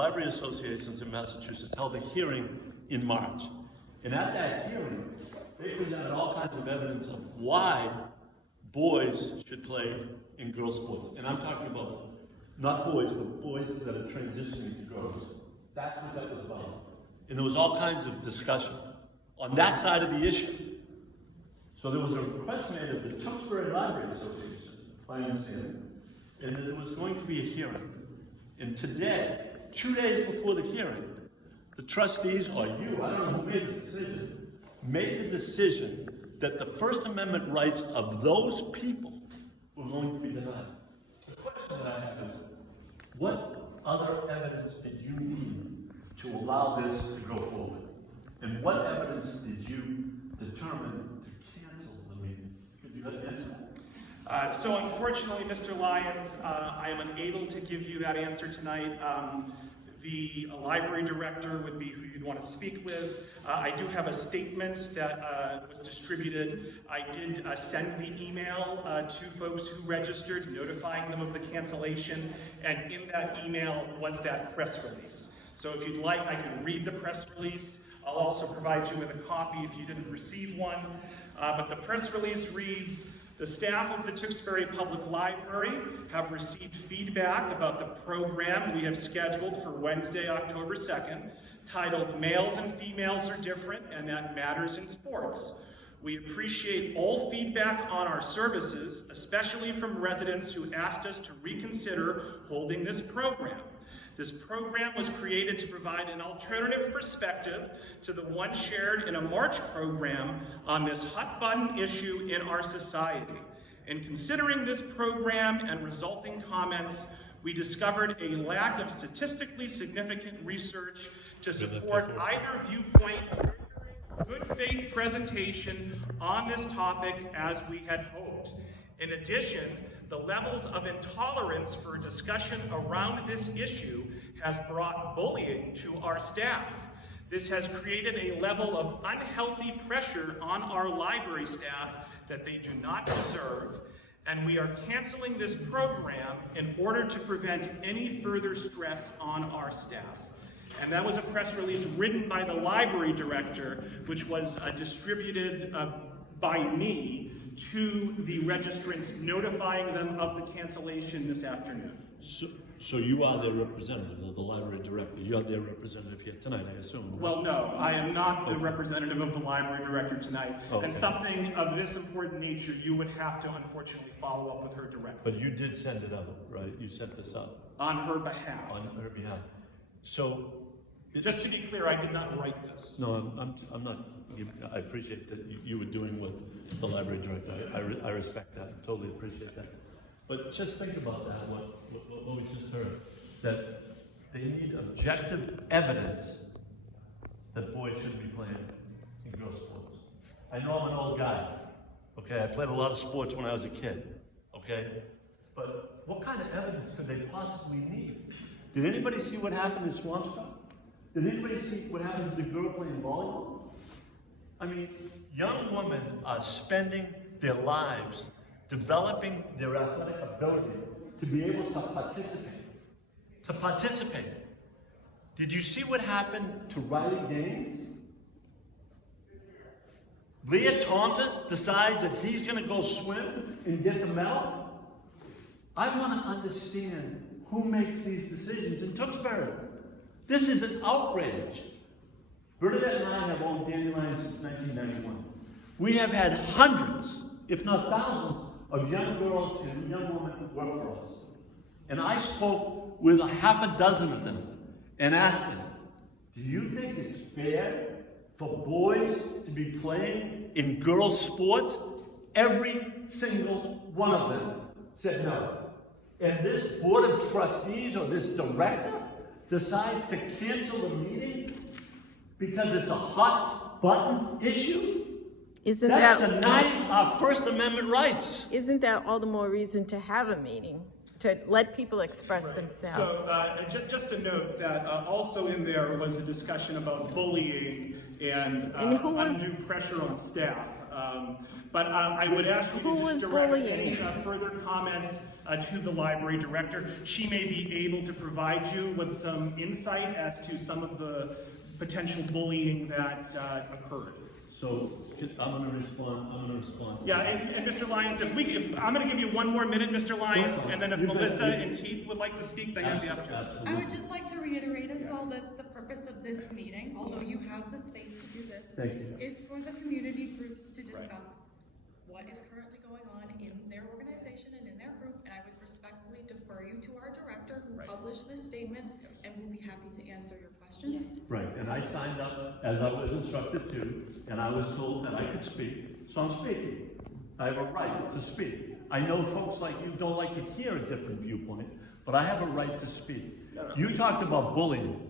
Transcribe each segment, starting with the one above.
library associations in Massachusetts held a hearing in March. And at that hearing, they presented all kinds of evidence of why boys should play in girls' sports. And I'm talking about not boys, but boys that are transitioning to girls. That's what that was about. And there was all kinds of discussion on that side of the issue. So there was a request made of the Tewksbury Library Association, if I understand it, and that there was going to be a hearing. And today, 2 days before the hearing, the trustees, or you, I don't know who made the decision that the First Amendment rights of those people were going to be denied. The question that I have is, what other evidence did you need to allow this to go forward? And what evidence did you determine to cancel the meeting? Could you answer that? So unfortunately, Mr. Lyons, I am unable to give you that answer tonight. The library director would be who you'd want to speak with. I do have a statement that was distributed. I did send the email to folks who registered, notifying them of the cancellation, and in that email was that press release. So if you'd like, I can read the press release. I'll also provide you with a copy if you didn't receive one. But the press release reads, the staff of the Tewksbury Public Library have received feedback about the program we have scheduled for Wednesday, October 2nd, titled Males and Females Are Different, and That Matters in Sports. We appreciate all feedback on our services, especially from residents who asked us to reconsider holding this program. This program was created to provide an alternative perspective to the one shared in a March program on this hot-button issue in our society. In considering this program and resulting comments, we discovered a lack of statistically significant research to support either viewpoint or good faith presentation on this topic as we had hoped. In addition, the levels of intolerance for discussion around this issue has brought bullying to our staff. This has created a level of unhealthy pressure on our library staff that they do not deserve, and we are canceling this program in order to prevent any further stress on our staff. And that was a press release written by the library director, which was distributed by me to the registrants, notifying them of the cancellation this afternoon. So you are their representative, the library director. You are their representative here tonight, I assume. Right? Well, no, I am not the representative of the library director tonight. Okay. And something of this important nature, you would have to unfortunately follow up with her directly. But you did send it out, right? You sent this out. On her behalf. On her behalf. So, just to be clear, I did not write this. No, I'm not. I appreciate that you were doing with the library director. I respect that. I totally appreciate that. But just think about that, what we just heard, that they need objective evidence that boys shouldn't be playing in girls' sports. I know I'm an old guy, okay? I played a lot of sports when I was a kid, okay? But what kind of evidence could they possibly need? Did anybody see what happened in Swampscott? Did anybody see what happened to the girl playing volleyball? I mean, young women are spending their lives developing their athletic ability to be able to participate. Did you see what happened to Riley Gaines? Leah Tauntas decides that he's going to go swim and get the medal? I want to understand who makes these decisions in Tewksbury. This is an outrage. Bernadette and I have owned Dandelions since 1991. We have had hundreds, if not thousands, of young girls and young women who work for us. And I spoke with a half a dozen of them and asked them, do you think it's fair for boys to be playing in girls' sports? Every single one of them said no. And this board of trustees or this director decides to cancel the meeting because it's a hot button issue? That's denying our First Amendment rights. Isn't that all the more reason to have a meeting, to let people express themselves? So just to note that also in there was a discussion about bullying and undue pressure on staff. But I would ask you Who to just was direct bullying? any further comments to the library director. She may be able to provide you with some insight as to some of the potential bullying that occurred. So I'm going to respond. Yeah, and Mr. Lyons, I'm going to give you 1 more minute, Mr. Lyons, and then if Melissa and Keith would like to speak, they have the opportunity. I would just like to reiterate as well that the purpose of this meeting, although you have the space to do this, Thank you. is for the community groups to discuss what is currently going on in their organization and in their group, and I would respectfully defer you to our director who published this statement and will be happy to answer your questions. Right, and I signed up as I was instructed to, and I was told that I could speak, so I'm speaking. I have a right to speak. I know folks like you don't like to hear a different viewpoint, but I have a right to speak. You talked about bullying.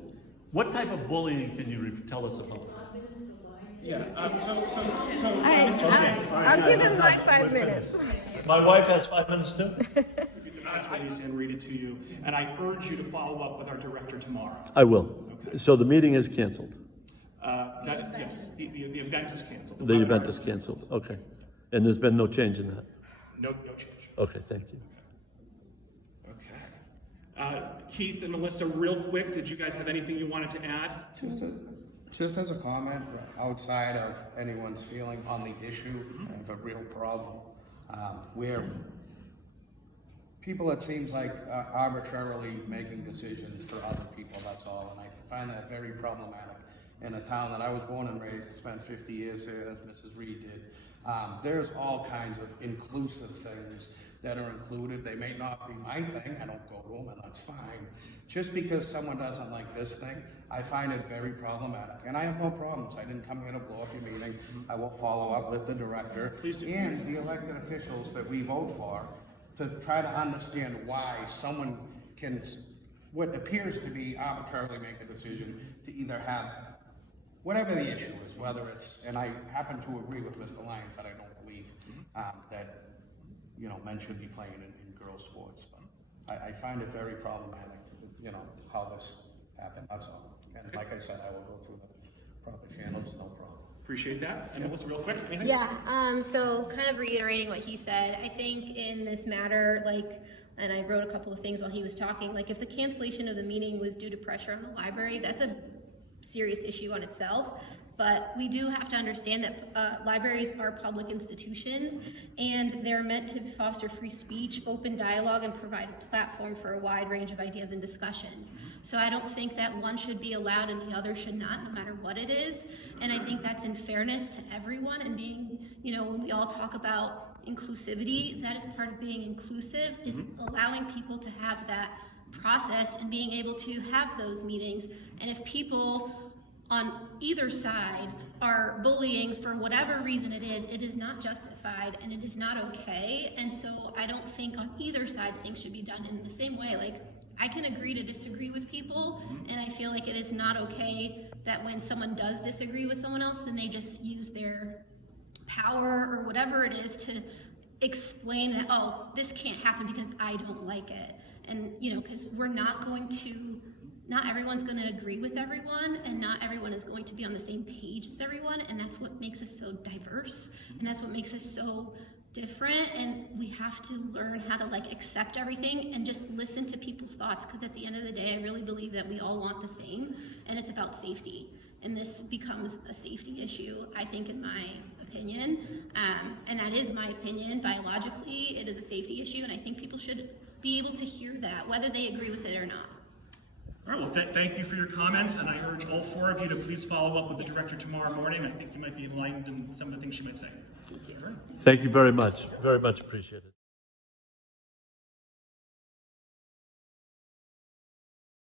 What type of bullying can you tell us about? Yeah, I'll give him my 5 minutes. My wife has 5 minutes too? Ask ladies and read it to you, and I urge you to follow up with our director tomorrow. I will. So the meeting is canceled? Yes, the event is canceled. The event is canceled, okay. And there's been no change in that? No change. Okay, thank you. Okay. Keith and Melissa, real quick, did you guys have anything you wanted to add? Just as a comment, outside of anyone's feeling on the issue, I have a real problem where people, it seems like, arbitrarily making decisions for other people, that's all, and I find that very problematic. In a town that I was born and raised, spent 50 years here, as Mrs. Reed did, there's all kinds of inclusive things that are included. They may not be my thing, I don't go to them, and that's fine. Just because someone doesn't like this thing, I find it very problematic. And I have no problems. I didn't come here to blow up your meeting. I will follow up with the director and the elected officials that we vote for to try to understand why someone can, what appears to be arbitrarily make a decision to either have whatever the issue is, whether it's, and I happen to agree with Mr. Lyons that I don't believe that, you know, men should be playing in girls' sports. But I find it very problematic, you know, how this happened, that's all. And like I said, I will go through the proper channels, no problem. Appreciate that. And Melissa, real quick, anything? Yeah, so kind of reiterating what he said, I think in this matter, like, and I wrote a couple of things while he was talking, like if the cancellation of the meeting was due to pressure on the library, that's a serious issue on itself. But we do have to understand that libraries are public institutions and they're meant to foster free speech, open dialogue, and provide a platform for a wide range of ideas and discussions. So I don't think that one should be allowed and the other should not, no matter what it is. And I think that's in fairness to everyone and being, you know, when we all talk about inclusivity, that is part of being inclusive, is allowing people to have that process and being able to have those meetings. And if people on either side are bullying for whatever reason it is not justified and it is not okay. And so I don't think on either side things should be done in the same way. Like, I can agree to disagree with people, and I feel like it is not okay that when someone does disagree with someone else, then they just use their power or whatever it is to explain that, oh, this can't happen because I don't like it. And, you know, because we're not going to, not everyone's going to agree with everyone, and not everyone is going to be on the same page as everyone, and that's what makes us so diverse, and that's what makes us so different. And we have to learn how to like accept everything and just listen to people's thoughts, because at the end of the day I really believe that we all want the same, and it's about safety, and this becomes a safety issue, I think, in my opinion, and that is my opinion. Biologically it is a safety issue, and I think people should be able to hear that whether they agree with it or not. All right, well, thank you for your comments, and I urge all 4 of you to please follow up with the director tomorrow morning. I think you might be enlightened in some of the things she might say. Thank you very much appreciated.